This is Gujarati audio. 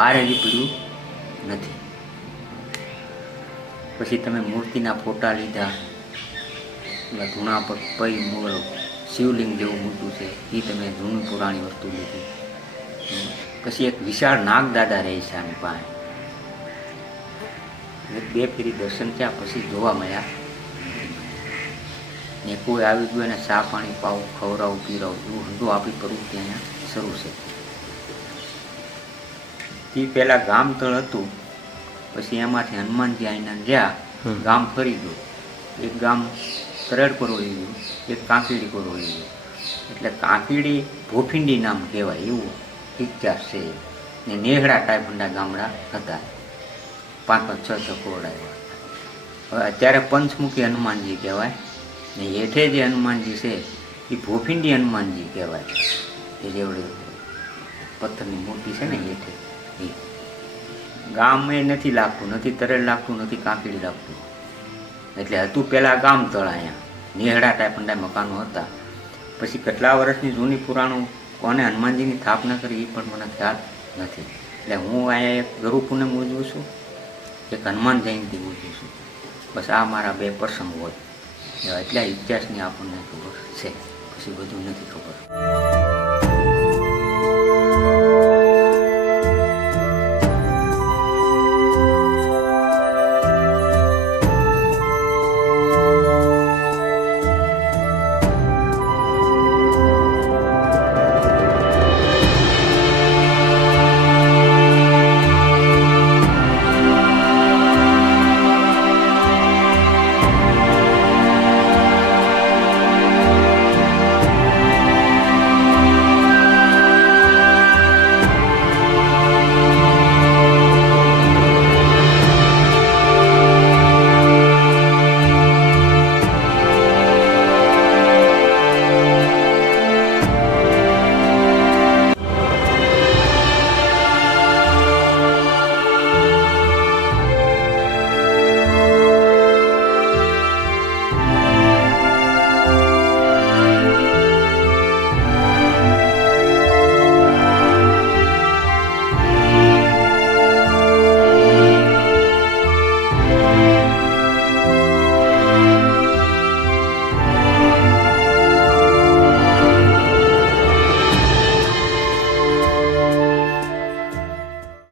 બહાર હજી પીડ્યું નથી. પછી તમે મૂર્તિના ફોટા લીધા, ધૂણા પર પૈ મૂળ શિવલિંગ જેવું મૂર્તું છે એ તમે જૂની પુરાણી વસ્તુ લીધી. પછી એક વિશાળ નાગદાદા રહે છે આની પાસે. બે ફેરી દર્શન થયા પછી જોવા મળ્યા ને કોઈ આવી ગયું એને ચા પાણી પાવું, ખવડાવું, પીવડાવું એવું હંધું આપણી પ્રવૃત્તિ અહીંયા શરૂ છે. તે પહેલાં ગામતળ હતું, પછી એમાંથી હનુમાનજી આવીને જ્યાં ગામ ફરી ગયું. એક ગામ તરેડ પરોળી ગયું, એક કાંકીડી પરોળી ગયું. એટલે કાંકીડી ભોફિંડી નામ કહેવાય એવું ઇતિહાસ છે. ને નેહડા ટાઈપના ગામડા હતા, 5-6 કોરડા એવા. હવે અત્યારે પંચમુખી હનુમાનજી કહેવાય ને હેઠે જે હનુમાનજી છે એ ભોફિંડી હનુમાનજી કહેવાય. એ જેવડી પથ્થરની મૂર્તિ છે ને હેઠે એ ગામ એ નથી લાગતું, નથી તરેડ લાગતું, નથી કાંકીડી લાગતું. એટલે હતું પહેલાં ગામ તળ અહીંયા નેહડા ટાઈપના મકાનો હતા. પછી કેટલા વર્ષની જૂની પુરાણું કોને હનુમાનજીની સ્થાપના કરી એ પણ મને ખ્યાલ નથી. એટલે હું અહીંયા એક ગુરુ પૂનમ ઉજવું છું, એક હનુમાન જયંતિ ઉજવું છું. બસ આ મારા 2 પ્રસંગ હોય એટલા ઇતિહાસની આપણને ખબર છે, પછી બધું નથી ખબર.